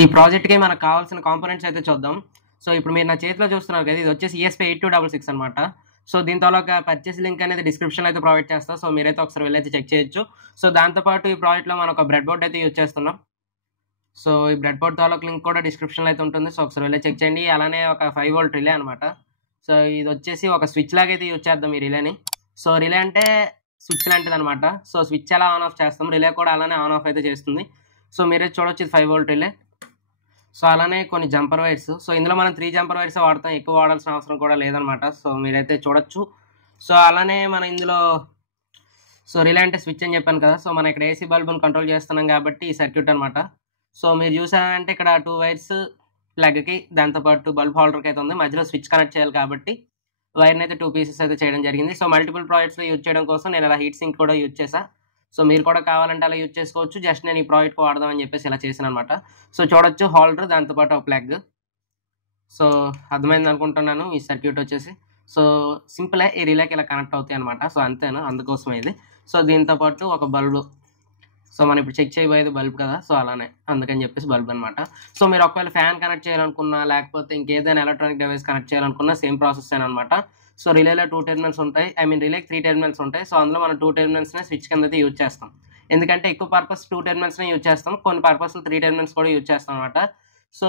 ఈ ప్రాజెక్ట్కి మనకు కావాల్సిన కాంపోనెంట్స్ అయితే చూద్దాం. సో ఇప్పుడు మీరు నా చేతిలో చూస్తున్నారు కదా, ఇది వచ్చేసి ESP8266 అనమాట. సో దీంతో ఒక పర్చేస్ లింక్ అనేది డిస్క్రిప్షన్లో అయితే ప్రొవైడ్ చేస్తా. సో మీరైతే ఒకసారి వెళ్ళైతే చెక్ చేయొచ్చు. సో దాంతోపాటు ఈ ప్రాజెక్ట్లో మనం ఒక బ్రెడ్ బోర్డ్ అయితే యూజ్ చేస్తున్నాం. సో ఈ బ్రెడ్ బోర్డ్ తాలూకు లింక్ కూడా డిస్క్రిప్షన్లో అయితే ఉంటుంది. సో ఒకసారి వెళ్ళి చెక్ చేయండి. అలానే ఒక 5 వోల్ట్ రిలే అనమాట. సో ఇది వచ్చేసి ఒక స్విచ్ లాగా అయితే యూజ్ చేద్దాం ఈ రిలేని. సో రిలే అంటే స్విచ్ లాంటిది అనమాట. సో స్విచ్ ఎలా ఆన్ ఆఫ్ చేస్తాం, రిలే కూడా అలానే ఆన్ ఆఫ్ అయితే చేస్తుంది. సో మీరే చూడొచ్చు, ఇది 5 వోల్ట్ రిలే. సో అలానే కొన్ని జంపర్ వైర్స్. సో ఇందులో మనం 3 జంపర్ వైర్స్ వాడతాం, ఎక్కువ వాడాల్సిన అవసరం కూడా లేదనమాట. సో మీరైతే చూడొచ్చు. సో అలానే మనం ఇందులో సో రిలే అంటే స్విచ్ అని చెప్పాను కదా. సో మనం ఇక్కడ AC బల్బును కంట్రోల్ చేస్తున్నాం కాబట్టి ఈ సర్క్యూట్ అనమాట. సో మీరు చూసారంటే ఇక్కడ 2 వైర్స్ ప్లగ్కి, దాంతోపాటు బల్బ్ హోల్డర్కి అయితే ఉంది. మధ్యలో స్విచ్ కనెక్ట్ చేయాలి కాబట్టి వైర్ని అయితే 2 పీసెస్ అయితే చేయడం జరిగింది. సో మల్టిపుల్ ప్రాజెక్ట్స్లో యూజ్ చేయడం కోసం నేను అలా హీట్ సింక్ కూడా యూజ్ చేసా. సో మీరు కూడా కావాలంటే అలా యూజ్ చేసుకోవచ్చు. జస్ట్ నేను ఈ ప్రాజెక్ట్కి వాడదామని చెప్పేసి ఇలా చేశాను అనమాట. సో చూడొచ్చు, హోల్డర్, దాంతోపాటు ఒక ప్లగ్. సో అర్థమైంది అనుకుంటున్నాను ఈ సర్క్యూట్ వచ్చేసి. సో సింపులే, ఈ రిలేకి ఇలా కనెక్ట్ అవుతాయి అనమాట. సో అంతేనా, అందుకోసం ఇది. సో దీంతోపాటు ఒక బల్బు. సో మనం ఇప్పుడు చెక్ చేయబోయేది బల్బ్ కదా, సో అలానే అందుకని చెప్పేసి బల్బ్ అనమాట. సో మీరు ఒకవేళ ఫ్యాన్ కనెక్ట్ చేయాలనుకున్నా, లేకపోతే ఇంకేదైనా ఎలక్ట్రానిక్ డివైస్ కనెక్ట్ చేయాలనుకున్నా సేమ్ ప్రాసెస్ అనమాట. సో రిలేలో 2 టెర్మినల్స్ ఉంటాయి, రిలేకి 3 టెర్మినల్స్ ఉంటాయి. సో అందులో మనం 2 టెర్మినల్స్నే స్విచ్ కింద అయితే యూజ్ చేస్తాం. ఎందుకంటే ఎక్కువ పర్పస్ 2 టెర్మినల్స్నే యూజ్ చేస్తాం, కొన్ని పర్పస్లు 3 టెర్మినల్స్ కూడా యూజ్ చేస్తాం అనమాట. సో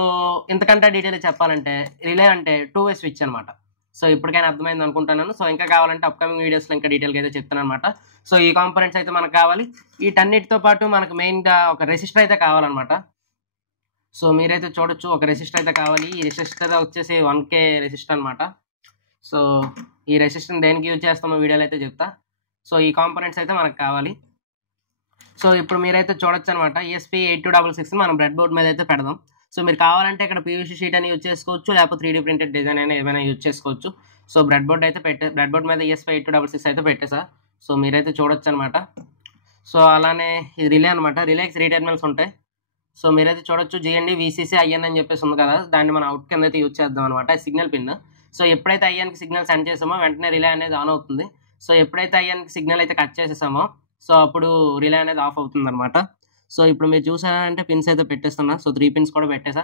ఇంతకంటే డీటెయిల్ చెప్పాలంటే రిలే అంటే 2 వే స్విచ్ అనమాట. సో ఇప్పటికైనా అర్థమైంది అనుకుంటున్నాను. సో ఇంకా కావాలంటే అప్కమింగ్ వీడియోస్లో ఇంకా డీటెయిల్గా అయితే చెప్తాను అనమాట. సో ఈ కాంపోనెంట్స్ అయితే మనకు కావాలి. వీటన్నిటితో పాటు మనకు మెయిన్గా ఒక రెసిస్టర్ అయితే కావాలన్నమాట. సో మీరైతే చూడొచ్చు, ఒక రెసిస్టర్ అయితే కావాలి. ఈ రెసిస్టర్ వచ్చేసి 1K రెసిస్టర్ అనమాట. సో ఈ రెసిస్టర్ని దేనికి యూజ్ చేస్తామో వీడియోలో అయితే చెప్తా. సో ఈ కాంపోనెంట్స్ అయితే మనకు కావాలి. సో ఇప్పుడు మీరైతే చూడొచ్చు అనమాట, ESP8266 మనం బ్రెడ్ బోర్డ్ మీద అయితే పెడదాం. సో మీరు కావాలంటే ఇక్కడ PVC షీట్ అని యూజ్ చేసుకోవచ్చు, లేకపోతే 3D ప్రింటెడ్ డిజైన్ అయినా ఏమైనా యూజ్ చేసుకోవచ్చు. సో బ్రెడ్ బోర్డ్ మీద ESP8266 అయితే పెట్టేసా. సో మీరైతే చూడొచ్చు అనమాట. సో అలానే ఇది రిలే అనమాట. రిలేకి 3 టెర్మినల్స్ ఉంటాయి. సో మీరైతే చూడొచ్చు, GND VCC IN అని చెప్పేసి ఉంది కదా, దాన్ని మనం అవుట్ కింద అయితే యూజ్ చేద్దాం అనమాట. Signal pin. సో ఎప్పుడైతే INకి సిగ్నల్ సెండ్ చేసామో వెంటనే రిలే అనేది ఆన్ అవుతుంది. సో ఎప్పుడైతే INకి సిగ్నల్ అయితే కట్ చేసేసామో సో అప్పుడు రిలే అనేది ఆఫ్ అవుతుంది అనమాట. సో ఇప్పుడు మీరు చూసారంటే పిన్స్ అయితే పెట్టేస్తున్నా. సో 3 పిన్స్ కూడా పెట్టేసా.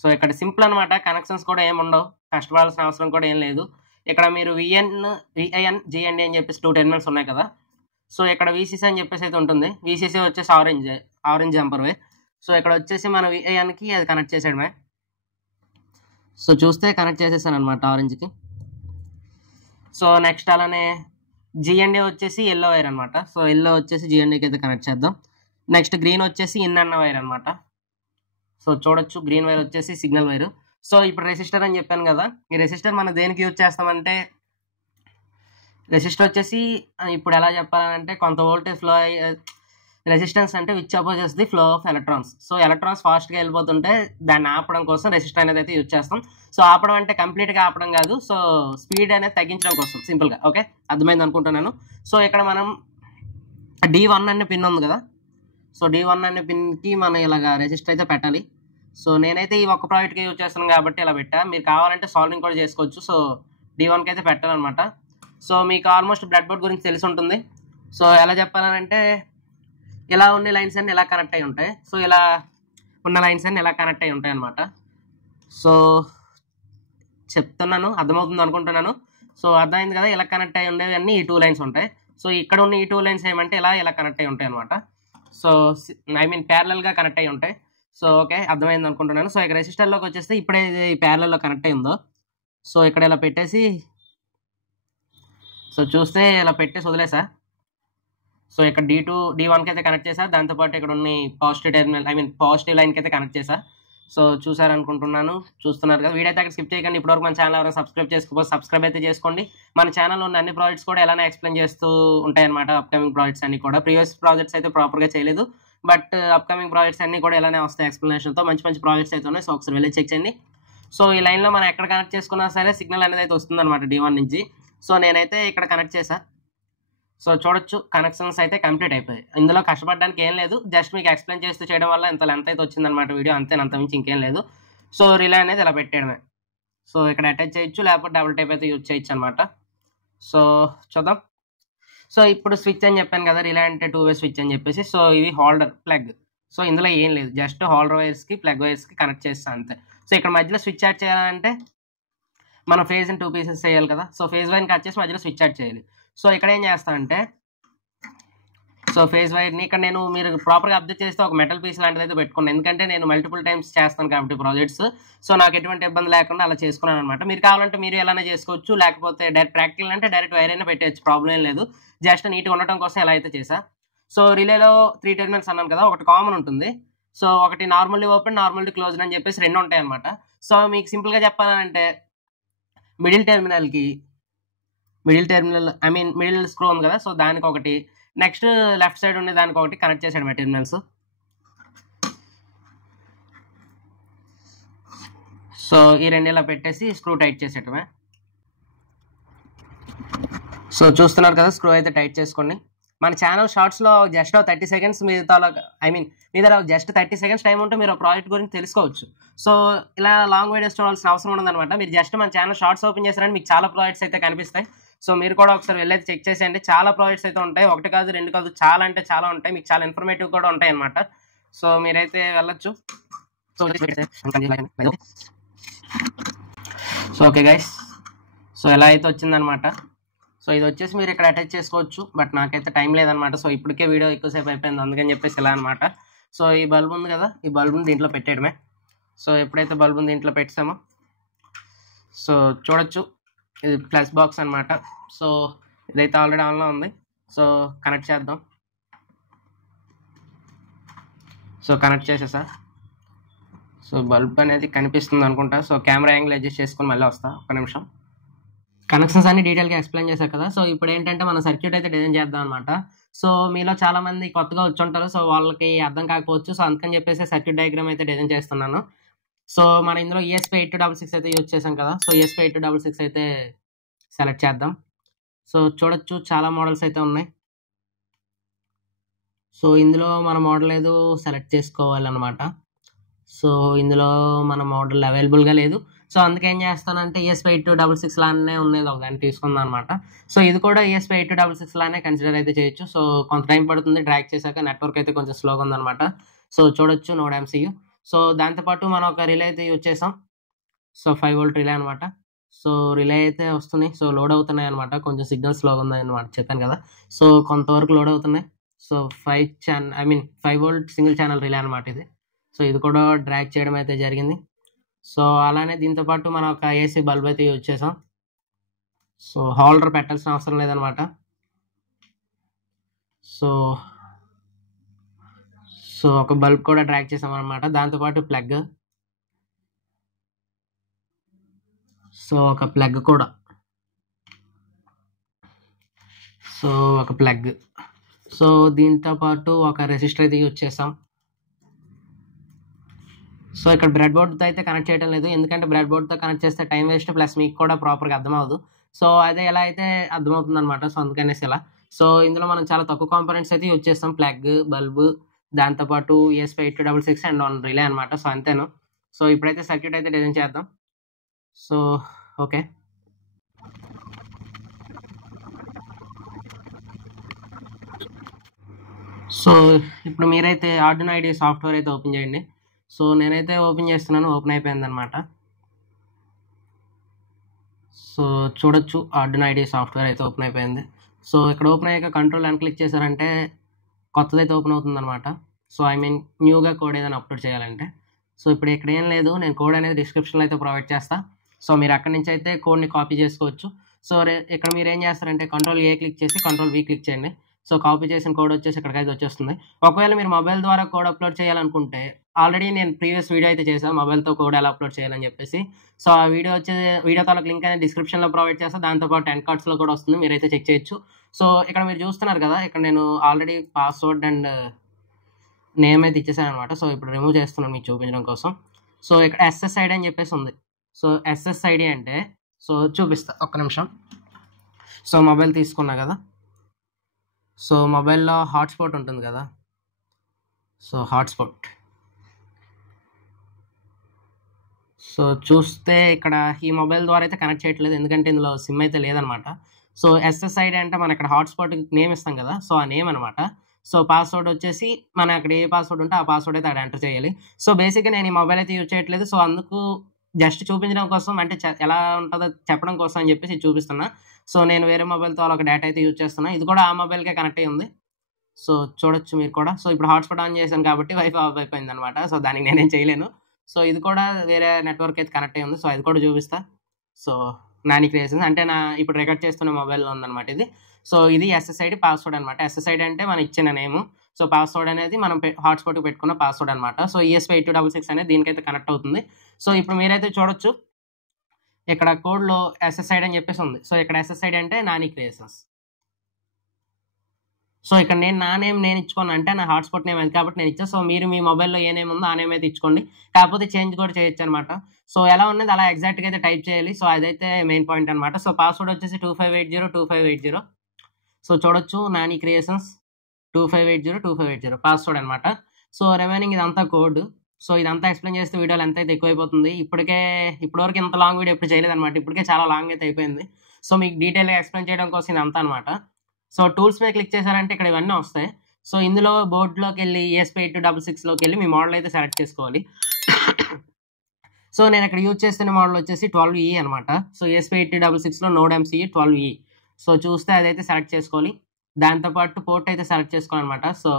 సో ఇక్కడ సింపుల్ అనమాట, కనెక్షన్స్ కూడా ఏమి ఉండవు, కష్టపడాల్సిన అవసరం కూడా ఏం లేదు. ఇక్కడ మీరు VIN, GND అని చెప్పేసి 2 టెర్మినల్స్ ఉన్నాయి కదా. సో ఇక్కడ VCC అని చెప్పేసి అయితే ఉంటుంది. VCC వచ్చేసి ఆరెంజ్ జంపర్ వే. సో ఇక్కడ వచ్చేసి మన VINకి అది కనెక్ట్ చేసేయడమే. సో చూస్తే కనెక్ట్ చేసేసాను అనమాట ఆరెంజ్కి. సో నెక్స్ట్ అలానే GND వచ్చేసి ఎల్లో వైర్ అనమాట. సో ఎల్లో వచ్చేసి GNDకి అయితే కనెక్ట్ చేద్దాం. నెక్స్ట్ గ్రీన్ వచ్చేసి ఇన్ అన్న వైర్ అనమాట. సో చూడొచ్చు, గ్రీన్ వైర్ వచ్చేసి సిగ్నల్ వైర్. సో ఇప్పుడు రెసిస్టర్ అని చెప్పాను కదా, ఈ రెసిస్టర్ మనం దేనికి యూజ్ చేస్తామంటే, రెసిస్టర్ వచ్చేసి ఇప్పుడు ఎలా చెప్పాలంటే కొంత వోల్టేజ్ ఫ్లో రెసిస్టెన్స్ అంటే which opposes the flow of electrons. So electrons ఫాస్ట్గా వెళ్ళిపోతుంటే దాన్ని ఆపడం కోసం రెసిస్టర్ అనేది అయితే యూజ్ చేస్తాం. సో ఆపడం అంటే కంప్లీట్గా ఆపడం కాదు, సో స్పీడ్ అనేది తగ్గించడం కోసం సింపుల్గా. ఓకే, అర్థమైంది అనుకుంటున్నాను. సో ఇక్కడ మనం D1 అనే పిన్ ఉంది కదా. సో D1 అనే పిన్కి మనం ఇలాగా రెసిస్టర్ అయితే పెట్టాలి. సో నేనైతే ఈ ఒక్క ప్రాజెక్ట్కి యూజ్ చేస్తున్నాను కాబట్టి ఇలా పెట్టా. మీరు కావాలంటే సాల్వింగ్ కూడా చేసుకోవచ్చు. సో D1కి అయితే పెట్టాలన్నమాట. సో మీకు ఆల్మోస్ట్ బ్రెడ్ బోర్డ్ గురించి తెలిసి ఉంటుంది. సో ఎలా చెప్పాలంటే ఇలా ఉన్న లైన్స్ అన్ని ఎలా కనెక్ట్ అయి ఉంటాయి, సో ఇలా ఉన్న లైన్స్ అన్ని ఎలా కనెక్ట్ అయి ఉంటాయి అనమాట. సో చెప్తున్నాను, అర్థమవుతుంది అనుకుంటున్నాను. సో అర్థమైంది కదా, ఇలా కనెక్ట్ అయి ఉండేవి అన్నీ ఈ 2 లైన్స్ ఉంటాయి. సో ఇక్కడ ఉన్న ఈ 2 లైన్స్ ఏమంటే ఇలా కనెక్ట్ అయి ఉంటాయి అనమాట. సో ప్యారలల్గా కనెక్ట్ అయి ఉంటాయి. సో ఓకే, అర్థమైంది అనుకుంటున్నాను. సో ఇక రెసిస్టర్లోకి వచ్చేస్తే ఇప్పుడే ఈ ప్యారలల్లో కనెక్ట్ అయి ఉందో, సో ఇక్కడ ఇలా పెట్టేసి సో చూస్తే ఇలా పెట్టేసి వదిలేసా. సో ఇక్కడ D1కి అయితే కనెక్ట్ చేసా. దాంతోపాటు ఇక్కడ ఉన్న పాజిటివ్ టెర్మినల్ పాజిటివ్ లైన్కి అయితే కనెక్ట్ చేసా. సో చూసారనుకుంటున్నాను, చూస్తున్నారు కదా. వీడియో అయితే అక్కడ స్కిప్ చేయకండి. ఇప్పటివరకు మన ఛానల్ ఎవరైనా సబ్స్క్రైబ్ చేసుకోకపోతే సబ్స్క్రైబ్ అయితే చేసుకోండి. మన ఛానల్లో ఉన్న అన్ని ప్రాజెక్ట్స్ కూడా ఎలానే ఎక్స్ప్లెయిన్ చేస్తూ ఉంటాయన్నమాట. అప్కమింగ్ ప్రాజెక్ట్స్ అన్ని కూడా, ప్రీవియస్ ప్రాజెక్ట్స్ అయితే ప్రాపర్గా చేయలేదు, బట్ అప్కమింగ్ ప్రాజెక్ట్స్ అన్ని కూడా ఎలానే వస్తాయి ఎక్స్ప్లెనేషన్తో. మంచి ప్రాజెక్ట్స్ అయితే ఉన్నాయి. సో ఒకసారి వెళ్ళి చెక్ చేయండి. సో ఈ లైన్లో మనం ఎక్కడ కనెక్ట్ చేసుకున్నా సరే సిగ్నల్ అనేది అయితే వస్తుందన్నమాట D1 నుంచి. సో నేనైతే ఇక్కడ కనెక్ట్ చేసా. సో చూడొచ్చు, కనెక్షన్స్ అయితే కంప్లీట్ అయిపోయాయి. ఇందులో కష్టపడడానికి ఏం లేదు, జస్ట్ మీకు ఎక్స్ప్లెయిన్ చేస్తూ చేయడం వల్ల ఇంత లెంత్ అయితే వచ్చిందనమాట వీడియో, అంతే, అంతమించి ఇంకేం లేదు. సో రిలే అనేది ఇలా పెట్టేయడమే. సో ఇక్కడ అటాచ్ చేయొచ్చు, లేకపోతే డబుల్ టైప్ అయితే యూజ్ చేయొచ్చు అనమాట. సో చూద్దాం. సో ఇప్పుడు స్విచ్ అని చెప్పాను కదా, రిలే అంటే 2 వే స్విచ్ అని చెప్పేసి. సో ఇది హోల్డర్ ప్లగ్. సో ఇందులో ఏం లేదు, జస్ట్ హోల్డర్ వైర్స్కి ప్లగ్ వైర్స్కి కనెక్ట్ చేస్తాను అంతే. సో ఇక్కడ మధ్యలో స్విచ్ యాడ్ చేయాలంటే మనం ఫేజ్ని 2 పీసెస్ చేయాలి కదా. సో ఫేజ్ వైర్ని కట్ చేసి మధ్యలో స్విచ్ యాడ్ చేయాలి. సో ఇక్కడ ఏం చేస్తానంటే సో ఫేజ్ వైర్ని ఇక్కడ నేను మీరు ప్రాపర్గా అబ్జర్వ్ చేస్తే ఒక మెటల్ పీస్ లాంటిది అయితే పెట్టుకున్నాను, ఎందుకంటే నేను మల్టిపుల్ టైమ్స్ చేస్తాను కాబట్టి ప్రాజెక్ట్స్. సో నాకు ఎటువంటి ఇబ్బంది లేకుండా అలా చేసుకున్నాను అనమాట. మీరు కావాలంటే మీరు ఎలానే చేసుకోవచ్చు, లేకపోతే డైరెక్ట్ ప్రాక్టికల్ అంటే డైరెక్ట్ వైర్ అయినా పెట్టచ్చు, ప్రాబ్లం ఏం లేదు. జస్ట్ నీట్గా ఉండటం కోసం ఎలా అయితే చేసా. సో రిలేలో 3 టెర్మినల్స్ అన్నాను కదా, ఒకటి కామన్ ఉంటుంది. సో ఒకటి నార్మల్లీ ఓపెన్, నార్మల్లీ క్లోజ్డ్ అని చెప్పేసి 2 ఉంటాయి అనమాట. సో మీకు సింపుల్గా చెప్పాలంటే మిడిల్ టెర్మినల్ మిడిల్ స్క్రూ ఉంది కదా, సో దానికి ఒకటి, నెక్స్ట్ లెఫ్ట్ సైడ్ ఉండే దానికి ఒకటి కనెక్ట్ చేసాడు మా టెర్మినల్స్. సో ఈ 2 ఇలా పెట్టేసి స్క్రూ టైట్ చేసేటమే. సో చూస్తున్నారు కదా, స్క్రూ అయితే టైట్ చేసుకోండి. మన ఛానల్ షార్ట్స్లో జస్ట్ 30 సెకండ్స్ మీ దగ్గర జస్ట్ 30 సెకండ్స్ టైం ఉంటే మీరు ప్రాజెక్ట్ గురించి తెలుసుకోవచ్చు. సో ఇలా లాంగ్ వీడియోస్ చూడాల్సిన అవసరం ఉండదన్నమాట. మీరు జస్ట్ మన ఛానల్ షార్ట్స్ ఓపెన్ చేస్తారంటే మీకు చాలా ప్రాజెక్ట్స్ అయితే కనిపిస్తాయి. సో మీరు కూడా ఒకసారి వెళ్ళైతే చెక్ చేసేయండి. చాలా ప్రాజెక్ట్స్ అయితే ఉంటాయి, 1 కాదు 2 కాదు, చాలా అంటే చాలా ఉంటాయి. మీకు చాలా ఇన్ఫర్మేటివ్ కూడా ఉంటాయి అనమాట. సో మీరైతే వెళ్ళొచ్చు. సో ఓకే గైస్, సో ఎలా అయితే వచ్చిందనమాట. సో ఇది వచ్చేసి మీరు ఇక్కడ అటాచ్ చేసుకోవచ్చు, బట్ నాకైతే టైం లేదనమాట. సో ఇప్పటికే వీడియో ఎక్కువసేపు అయిపోయింది, అందుకని చెప్పేసి ఇలా అనమాట. సో ఈ బల్బ్ ఉంది కదా, ఈ బల్బుని దీంట్లో పెట్టేయడమే. సో ఎప్పుడైతే బల్బుని దీంట్లో పెట్టామో సో చూడొచ్చు, ఇది ప్లస్ బాక్స్ అనమాట. సో ఇదైతే ఆల్రెడీ ఆన్లో ఉంది. సో కనెక్ట్ చేద్దాం. సో కనెక్ట్ చేసేసా. సో బల్బ్ అనేది కనిపిస్తుంది అనుకుంటా. సో కెమెరా యాంగిల్ అడ్జస్ట్ చేసుకొని మళ్ళీ వస్తా, ఒక్క నిమిషం. కనెక్షన్స్ అన్ని డీటెయిల్గా ఎక్స్ప్లెయిన్ చేశారు కదా. సో ఇప్పుడు ఏంటంటే మనం సర్క్యూట్ అయితే డిజైన్ చేద్దాం అనమాట. సో మీలో చాలా మంది కొత్తగా వచ్చి ఉంటారు, సో వాళ్ళకి అర్థం కాకపోవచ్చు. సో అందుకని చెప్పేసి సర్క్యూట్ డయాగ్రామ్ అయితే డిజైన్ చేస్తున్నాను. సో మన ఇందులో ESP8266 అయితే యూజ్ చేసాం కదా. సో ESP8266 అయితే సెలెక్ట్ చేద్దాం. సో చూడొచ్చు, చాలా మోడల్స్ అయితే ఉన్నాయి. సో ఇందులో మన మోడల్ ఏదో సెలెక్ట్ చేసుకోవాలన్నమాట. సో ఇందులో మన మోడల్ అవైలబుల్గా లేదు. సో అందుకే ఏం చేస్తానంటే ESP8266 లానే ఉన్నది ఒకదాన్ని తీసుకుందాం అనమాట. సో ఇది కూడా ESP8266 లానే కన్సిడర్ అయితే చేయొచ్చు. సో కొంత టైం పడుతుంది, డ్రాగ్ చేశాక నెట్వర్క్ అయితే కొంచెం స్లోగా ఉందన్నమాట. సో చూడొచ్చు, నోడ్ MCU. సో దాంతోపాటు మనం ఒక రిలే అయితే యూజ్ చేసాం. సో 5 వోల్ట్ రిలే అనమాట. సో రిలే అయితే వస్తున్నాయి, సో లోడ్ అవుతున్నాయి అనమాట. కొంచెం సిగ్నల్ స్లోగా ఉంది అనమాట, చెప్పాను కదా. సో కొంతవరకు లోడ్ అవుతున్నాయి. So 5 volt single channel relay అనమాట ఇది. సో ఇది కూడా డ్రాగ్ చేయడం అయితే జరిగింది. సో అలానే దీంతోపాటు మనం ఒక AC బల్బ్ అయితే యూజ్ చేసాం. సో హోల్డర్ పెట్టాల్సిన అవసరం లేదనమాట. సో సో ఒక బల్బ్ కూడా డ్రాగ్ చేసాం అనమాట. దాంతోపాటు ప్లగ్, సో ఒక ప్లగ్ కూడా, సో ఒక ప్లగ్. సో దీంతోపాటు ఒక రెసిస్టర్ అయితే యూజ్ చేసాం. సో ఇక్కడ బ్రెడ్ బోర్డ్తో అయితే కనెక్ట్ చేయడం లేదు, ఎందుకంటే బ్రెడ్ బోర్డ్తో కనెక్ట్ చేస్తే టైం వేస్ట్, ప్లస్ మీకు కూడా ప్రాపర్గా అర్థం అవ్వదు. సో అదే ఎలా అయితే అర్థమవుతుంది అనమాట. సో అందుకనేసి ఇలా. సో ఇందులో మనం చాలా తక్కువ కాంపోనెంట్స్ అయితే యూజ్ చేస్తాం, ప్లగ్, బల్బు, దాంతోపాటు ESP8266 అండ్ 1 రిలే అనమాట. సో అంతేను. సో ఇప్పుడైతే సర్క్యూట్ అయితే డిజైన్ చేద్దాం. సో ఓకే, సో ఇప్పుడు మీరైతే ఆర్డినో ఐడి సాఫ్ట్వేర్ అయితే ఓపెన్ చేయండి. సో నేనైతే ఓపెన్ చేస్తున్నాను, ఓపెన్ అయిపోయింది అనమాట. సో చూడొచ్చు, ఆర్డినో ఐడి సాఫ్ట్వేర్ అయితే ఓపెన్ అయిపోయింది. సో ఇక్కడ ఓపెన్ అయ్యాక కంట్రోల్ అని క్లిక్ చేశారంటే కొత్తదైతే ఓపెన్ అవుతుంది అనమాట. సో న్యూగా కోడ్ ఏదైనా అప్లోడ్ చేయాలంటే. సో ఇప్పుడు ఇక్కడ ఏం లేదు, నేను కోడ్ అనేది డిస్క్రిప్షన్లో అయితే ప్రొవైడ్ చేస్తా. సో మీరు అక్కడి నుంచి అయితే కోడ్ని కాపీ చేసుకోవచ్చు. సో ఇక్కడ మీరు ఏం చేస్తారంటే Ctrl+A క్లిక్ చేసి Ctrl+V క్లిక్ చేయండి. సో కాపీ చేసిన కోడ్ వచ్చేసి ఇక్కడికైతే వచ్చేస్తుంది. ఒకవేళ మీరు మొబైల్ ద్వారా కోడ్ అప్లోడ్ చేయాలనుకుంటే, ఆల్రెడీ నేను ప్రీవియస్ వీడియో అయితే చేశాను మొబైల్తో కోడ్ ఎలా అప్లోడ్ చేయాలని చెప్పేసి. సో ఆ వీడియో తాలూకు లింక్ అనేది డిస్క్రిప్షన్లో ప్రొవైడ్ చేస్తా. దాంతోపాటు ఎండ్ కార్డ్స్లో కూడా వస్తుంది, మీరైతే చెక్ చేయొచ్చు. సో ఇక్కడ మీరు చూస్తున్నారు కదా, ఇక్కడ నేను ఆల్రెడీ పాస్వర్డ్ అండ్ నేమ్ అయితే ఇచ్చేసాను అనమాట. సో ఇప్పుడు రిమూవ్ చేస్తున్నాను మీకు చూపించడం కోసం. సో ఇక్కడ SSID అని చెప్పేసి ఉంది. సో SSID అంటే సో చూపిస్తా, ఒక్క నిమిషం. సో మొబైల్ తీసుకున్నా కదా, సో మొబైల్లో హాట్స్పాట్ ఉంటుంది కదా. సో హాట్స్పాట్ సో చూస్తే ఇక్కడ ఈ మొబైల్ ద్వారా అయితే కనెక్ట్ చేయట్లేదు, ఎందుకంటే ఇందులో సిమ్ అయితే లేదనమాట. సో SSID అంటే మనం ఇక్కడ హాట్స్పాట్ నేమ్ ఇస్తాం కదా, సో ఆ నేమ్ అనమాట. సో పాస్వర్డ్ వచ్చేసి మన అక్కడ ఏ పాస్వర్డ్ ఉంటే ఆ పాస్వర్డ్ అయితే అక్కడ ఎంటర్ చేయాలి. సో బేసిక్గా నేను ఈ మొబైల్ అయితే యూజ్ చేయట్లేదు. సో అందుకు జస్ట్ చూపించడం కోసం, అంటే ఎలా ఉంటుందో చెప్పడం కోసం అని చెప్పేసి చూపిస్తున్నా. సో నేను వేరే మొబైల్తో ఒక డేటా అయితే యూజ్ చేస్తున్నా. ఇది కూడా ఆ మొబైల్కే కనెక్ట్ అయ్యి ఉంది. సో చూడొచ్చు మీరు కూడా. సో ఇప్పుడు హాట్స్పాట్ ఆన్ చేశాను కాబట్టి వైఫై ఆఫ్ అయిపోయింది అనమాట. సో దానికి నేనేం చేయలేను. సో ఇది కూడా వేరే నెట్వర్క్ అయితే కనెక్ట్ అయ్యి ఉంది. సో అది కూడా చూపిస్తా. సో నాని క్రియేషన్స్ అంటే నా ఇప్పుడు రికార్డ్ చేస్తున్న మొబైల్లో ఉందన్నమాట ఇది. సో ఇది ఎస్ఎస్ఐడి పాస్వర్డ్ అనమాట. ఎస్ఎస్ఐడి అంటే మనం ఇచ్చిన నేము. సో పాస్వర్డ్ అనేది మనం హాట్స్పాట్ పెట్టుకున్న పాస్వర్డ్ అనమాట. సో ESP8266 అనేది దీనికైతే కనెక్ట్ అవుతుంది. సో ఇప్పుడు మీరైతే చూడొచ్చు ఇక్కడ కోడ్లో ఎస్ఎస్ఐడి అని చెప్పేసి ఉంది. సో ఇక్కడ ఎస్ఎస్ఐడి అంటే నాని క్రియేషన్స్. సో ఇక్కడ నా నేమ్ నేను ఇచ్చుకోను, అంటే నా హాట్స్పాట్ నేమ్ అది కాబట్టి నేను ఇచ్చాను. సో మీరు మీ మొబైల్లో ఏ నేమ్ ఉందో ఆ నేమ్ అయితే ఇచ్చుకోండి. కాకపోతే చేంజ్ కూడా చేయొచ్చు అనమాట. సో ఎలా ఉన్నది అలా ఎగ్జాక్ట్గా అయితే టైప్ చేయాలి. సో అదైతే మెయిన్ పాయింట్ అనమాట. సో పాస్వర్డ్ వచ్చేసి 25802580. సో చూడొచ్చు నాని క్రియేషన్స్ 25802580 పాస్వర్డ్ అనమాట. సో రిమైనింగ్ ఇదంతా కోడ్. సో ఇదంతా ఎక్స్ప్లెయిన్ చేస్తే వీడియోలు ఎంత అయితే ఎక్కువైపోతుంది. ఇప్పటివరకు ఇంత లాంగ్ వీడియో ఎప్పుడు చేయలేదన్నమాట. ఇప్పటికే చాలా లాంగ్ అయితే అయిపోయింది. సో మీకు డీటెయిల్గా ఎక్స్ప్లెయిన్ చేయడం కోసం ఇదంతా అనమాట. సో టూల్స్ మీద క్లిక్ చేశారంటే ఇక్కడ ఇవన్నీ వస్తాయి. సో ఇందులో బోర్డులోకి వెళ్ళి ESP8266లోకి వెళ్ళి మీ మోడల్ అయితే సెలెక్ట్ చేసుకోవాలి. సో నేను ఇక్కడ యూజ్ చేస్తున్న మోడల్ వచ్చేసి 12E అనమాట. సో ESP8266లో నోడ్ MCU 12E. సో చూస్తే అదైతే సెలెక్ట్ చేసుకోవాలి. దాంతోపాటు పోర్ట్ అయితే సెలెక్ట్ చేసుకోవాలన్నమాట. సో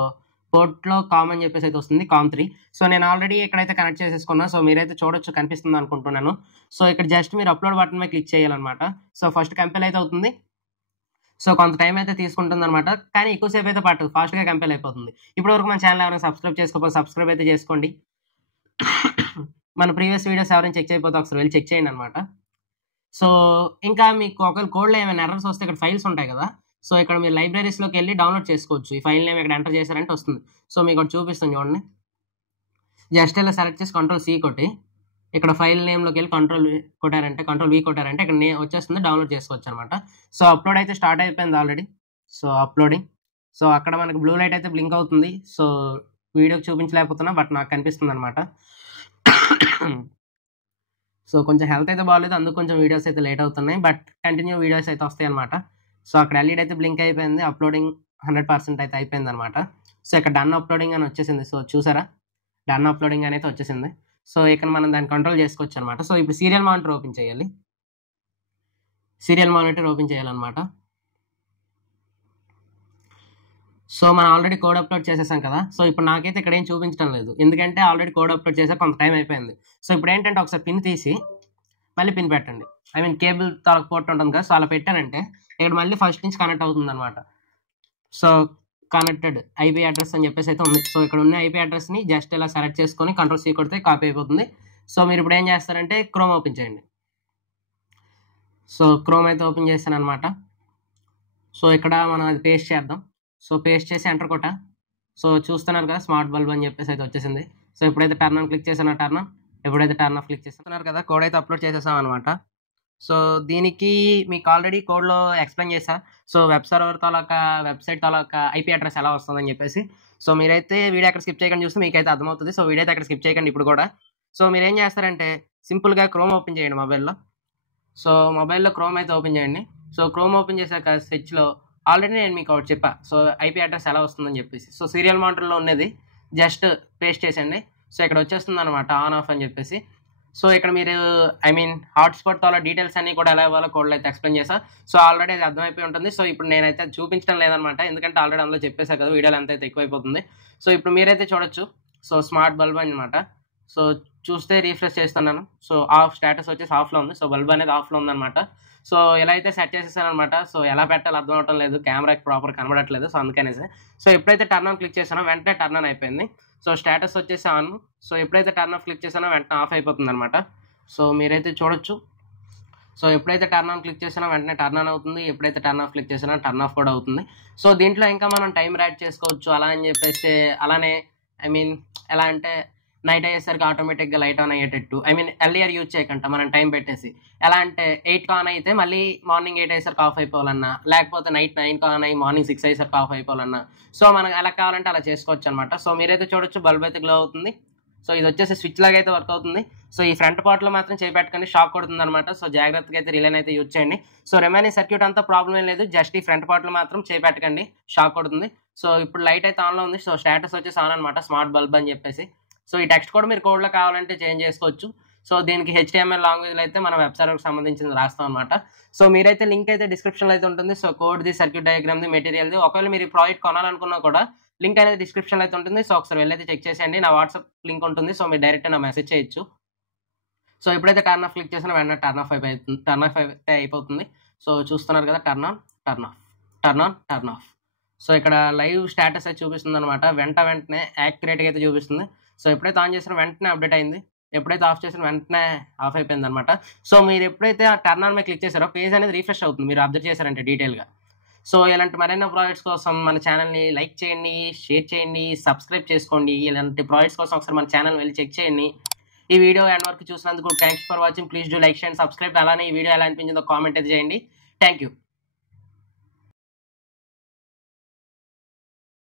పోర్ట్లో కామ్ అని చెప్పేసి అయితే వస్తుంది, COM3. సో నేను ఆల్రెడీ ఇక్కడైతే కనెక్ట్ చేసేసుకున్నా. సో మీరైతే చూడొచ్చు, కనిపిస్తుంది అనుకుంటున్నాను. సో ఇక్కడ జస్ట్ మీరు అప్లోడ్ బటన్ మీద క్లిక్ చేయాలన్నమాట. సో ఫస్ట్ కంపైల్ అయితే అవుతుంది. సో కొంత టైం అయితే తీసుకుంటుంది అనమాట, కానీ ఎక్కువసేపు అయితే పట్టదు, ఫాస్ట్గా కంపైల్ అయిపోతుంది. ఇప్పటివరకు మన ఛానల్ ఎవరైనా సబ్స్క్రైబ్ చేసుకోకపోతే సబ్స్క్రైబ్ అయితే చేసుకోండి. మన ప్రీవియస్ వీడియోస్ ఎవరైనా చెక్ చేయకపోతే ఒకసారి వెళ్ళి చెక్ చేయండి అనమాట. సో ఇంకా మీకు ఒకవేళ కోడ్లో ఏమైనా ఎర్రర్స్ వస్తే ఇక్కడ ఫైల్స్ ఉంటాయి కదా. సో ఇక్కడ మీరు లైబ్రరీస్లోకి వెళ్ళి డౌన్లోడ్ చేసుకోవచ్చు. ఈ ఫైల్ నేమ్ ఇక్కడ ఎంటర్ చేశారంటే వస్తుంది. సో మీకు ఒకటి చూపిస్తాను చూడండి. జస్ట్ ఇలా సెలెక్ట్ చేసి Ctrl+C కొట్టి ఇక్కడ ఫైల్ నేమ్లోకి వెళ్ళి Ctrl+V కొట్టారంటే ఇక్కడ వచ్చేస్తుంది, డౌన్లోడ్ చేసుకోవచ్చు అనమాట. సో అప్లోడ్ అయితే స్టార్ట్ అయిపోయింది ఆల్రెడీ. So uploading. సో అక్కడ మనకి బ్లూ లైట్ అయితే బ్లింక్ అవుతుంది. సో వీడియోకి చూపించలేకపోతున్నా, బట్ నాకు కనిపిస్తుంది అనమాట. సో కొంచెం హెల్త్ అయితే బాగాలేదు, అందుకు కొంచెం వీడియోస్ అయితే లేట్ అవుతున్నాయి, బట్ కంటిన్యూ వీడియోస్ అయితే వస్తాయి అనమాట. సో అక్కడ LED అయితే బ్లింక్ అయిపోయింది, అప్లోడింగ్ 100% అయితే అయిపోయింది అనమాట. సో ఇక్కడ డన్ అప్లోడింగ్ అని వచ్చేసింది. సో చూసారా, డన్ అప్లోడింగ్ అనేది వచ్చేసింది. సో ఇక్కడ మనం దాన్ని కంట్రోల్ చేసుకోవచ్చు అనమాట. సో ఇప్పుడు సీరియల్ మానిటర్ ఓపెన్ చేయాలి. సీరియల్ మానిటర్ ఓపెన్ చేయాలన్నమాట. సో మనం ఆల్రెడీ కోడ్ అప్లోడ్ చేసేసాం కదా. సో ఇప్పుడు నాకైతే ఇక్కడ ఏం చూపించడం లేదు, ఎందుకంటే ఆల్రెడీ కోడ్ అప్లోడ్ చేసా, కొంత టైం అయిపోయింది. సో ఇప్పుడు ఏంటంటే ఒకసారి పిన్ తీసి మళ్ళీ పిన్ పెట్టండి. కేబుల్ తాలూకు పోర్ట్ ఉంటుంది కదా. సో అలా పెట్టారంటే ఇక్కడ మళ్ళీ ఫస్ట్ నుంచి కనెక్ట్ అవుతుంది అనమాట. సో కనెక్టెడ్ IP అడ్రస్ అని చెప్పేసి అయితే ఉంది. సో ఇక్కడ ఉన్న IP అడ్రస్ని జస్ట్ ఇలా సెలెక్ట్ చేసుకొని Ctrl+C కొడితే కాపీ అయిపోతుంది. సో మీరు ఇప్పుడు ఏం చేస్తారంటే క్రోమ్ ఓపెన్ చేయండి. సో క్రోమ్ అయితే ఓపెన్ చేశాను అనమాట. సో ఇక్కడ మనం అది పేస్ట్ చేద్దాం. సో పేస్ట్ చేసి ఎంటర్ కొట్టా. సో చూస్తున్నారు కదా, స్మార్ట్ బల్బ్ అని చెప్పేసి అయితే వచ్చేసింది. సో ఎప్పుడైతే టర్న్ ఆన్ క్లిక్ చేసానో ఎప్పుడైతే టర్న్ ఆఫ్ క్లిక్ చేస్తున్నారు కదా, కోడ్ అయితే అప్లోడ్ చేసేసాం అనమాట. సో దీనికి మీకు ఆల్రెడీ కోడ్లో ఎక్స్ప్లెయిన్ చేశా. సో వెబ్ సర్వర్ తాలూకా వెబ్సైట్ తాలూకా IP అడ్రస్ ఎలా వస్తుందని చెప్పేసి. సో మీరైతే వీడియో అక్కడ స్కిప్ చేయకుండా చూస్తే మీకైతే అర్థమవుతుంది. సో వీడియో అయితే అక్కడ స్కిప్ చేయకండి ఇప్పుడు కూడా. సో మీరు ఏం చేస్తారంటే సింపుల్గా క్రోమ్ ఓపెన్ చేయండి మొబైల్లో. సో మొబైల్లో క్రోమ్ అయితే ఓపెన్ చేయండి. సో క్రోమ్ ఓపెన్ చేశాక సెర్చ్లో ఆల్రెడీ నేను మీకు ఒకటి చెప్పా. సో IP అడ్రస్ ఎలా వస్తుందని చెప్పేసి. సో సీరియల్ మానిటర్లో ఉన్నది జస్ట్ పేస్ట్ చేసండి. సో ఇక్కడ వచ్చేస్తుంది అనమాట ఆన్ ఆఫ్ అని చెప్పేసి. సో ఇక్కడ మీరు హాట్స్పాట్ తో డీటెయిల్స్ అన్ని కూడా ఎలా ఇవ్వాలో కోడ్లో అయితే ఎక్స్ప్లెయిన్ చేసా. సో ఆల్రెడీ అది అర్థమైపోయి ఉంటుంది. సో ఇప్పుడు నేనైతే చూపించడం లేదనమాట, ఎందుకంటే ఆల్రెడీ అందులో చెప్పేసా కదా, వీడియోలో ఎంత అయితే ఎక్కువైపోతుంది. సో ఇప్పుడు మీరైతే చూడొచ్చు. సో స్మార్ట్ బల్బ్ అనమాట. సో చూస్తే రీఫ్రెష్ చేస్తున్నాను. సో ఆఫ్ స్టేటస్ వచ్చేసి ఆఫ్లో ఉంది. సో బల్బ్ అనేది ఆఫ్లో ఉందన్నమాట. సో ఎలా అయితే సెట్ చేసేసాను అనమాట. సో ఎలా పెట్టాలో అర్థం అవటం లేదు, కెమెరాకి ప్రాపర్ కనబడట్లేదు. సో అందుకనేసి సో ఎప్పుడైతే టర్న్ ఆన్ క్లిక్ చేసానో వెంటనే టర్న్ ఆన్ అయిపోయింది. సో స్టేటస్ వచ్చేసి ఆన్. సో ఎప్పుడైతే టర్న్ ఆఫ్ క్లిక్ చేసానో వెంటనే ఆఫ్ అయిపోతుంది అనమాట. సో మీరైతే చూడొచ్చు. సో ఎప్పుడైతే టర్న్ ఆన్ క్లిక్ చేసానో వెంటనే టర్న్ ఆన్ అవుతుంది, ఎప్పుడైతే టర్న్ ఆఫ్ క్లిక్ చేసానో టర్న్ ఆఫ్ కూడా అవుతుంది. సో దీంట్లో ఇంకా మనం టైం యాడ్ చేసుకోవచ్చు. అలా అని చెప్పేసి అలానే ఎలా అంటే నైట్ అయ్యేసరికి ఆటోమేటిక్గా లైట్ ఆన్ అయ్యేటట్టు, ఎర్లియర్ యూజ్ చేయకుండా మనం టైం పెట్టేసి, ఎలా అంటే 8కి ఆన్ అయితే మళ్ళీ మార్నింగ్ 8 అయ్యేసరికి ఆఫ్ అయిపోవాలన్నా, లేకపోతే నైట్ 9కి ఆన్ అయ్యి మార్నింగ్ 6 అయ్యేసరికి ఆఫ్ అయిపోవాలన్నా, సో మనకు ఎలా కావాలంటే అలా చేసుకోవచ్చు అనమాట. సో మీరైతే చూడొచ్చు, బల్బ్ అయితే గ్లో అవుతుంది. సో ఇది వచ్చేసి స్విచ్ లాగా అయితే వర్క్ అవుతుంది. సో ఈ ఫ్రంట్ పార్ట్లో మాత్రం చేపెట్టకండి, షాక్ కొడుతుంది అనమాట. సో జాగ్రత్తగా అయితే రిలేని అయితే యూజ్ చేయండి. సో రిమైనింగ్ సర్క్యూట్ అంతా ప్రాబ్లం ఏం లేదు, జస్ట్ ఈ ఫ్రంట్ పార్ట్లో మాత్రం చేపెట్టకండి, షాక్ కొడుతుంది. సో ఇప్పుడు లైట్ అయితే ఆన్లో ఉంది. సో స్టేటస్ వచ్చేసి ఆన్ అనమాట, స్మార్ట్ బల్బ్ అని చెప్పేసి. సో ఈ టెక్స్ట్ కూడా మీరు కోడ్లో కావాలంటే చేంజ్ చేసుకోవచ్చు. సో దీనికి HTML లాంగ్వేజ్లో అయితే మనం వెబ్ సర్వర్కి సంబంధించింది రాస్తాం అనమాట. సో మీరైతే లింక్ అయితే డిస్క్రిప్షన్లో అయితే ఉంటుంది. సో కోడ్ది, సర్క్యూట్ డయాగ్రామ్ది, మెటీరియల్ది. ఒకవేళ మీరు ఈ ప్రాజెక్ట్ కొనాలనుకున్నా కూడా లింక్ అనేది డిస్క్రిప్షన్లో అయితే ఉంటుంది. సో ఒకసారి వెళ్ళైతే చెక్ చేసేయండి. నా వాట్సాప్ లింక్ ఉంటుంది. సో మీరు డైరెక్ట్ నా మెసేజ్ చేయొచ్చు. సో ఎప్పుడైతే టర్న్ ఆఫ్ క్లిక్ చేసినా వెంటనే టర్న్ ఆఫ్ అయితే అయిపోతుంది. సో చూస్తున్నారు కదా, turn on, turn off, turn on, turn off. So ఇక్కడ లైవ్ స్టేటస్ అయితే చూపిస్తుంది అనమాట. వెంటనే యాక్యురేట్గా అయితే చూపిస్తుంది. సో ఎప్పుడైతే ఆన్ చేసినా వెంటనే అప్డేట్ అయింది, ఎప్పుడైతే ఆఫ్ చేసిన వెంటనే ఆఫ్ అయిపోయింది అనమాట. సో మీరు ఎప్పుడైతే ఆ టర్న్ ఆన్ మీద క్లిక్ చేశారో పేజ్ అనేది రీఫ్రెష్ అవుతుంది, మీరు అబ్జర్వ్ చేశారంటే డీటెయిల్గా. సో ఇలాంటి మరిన్ని ప్రాజెక్ట్స్ కోసం మన ఛానల్ని లైక్ చేయండి, షేర్ చేయండి, సబ్స్క్రైబ్ చేసుకోండి. ఇలాంటి ప్రాజెక్ట్స్ కోసం ఒకసారి మన ఛానల్ వెళ్ళి చెక్ చేయండి. ఈ వీడియో ఎండ్ వరకు చూసినందుకు thanks for watching. Please do like, share, subscribe. అలానే ఈ వీడియో ఎలా అనిపించిందో కామెంట్ అయితే చేయండి. Thank you.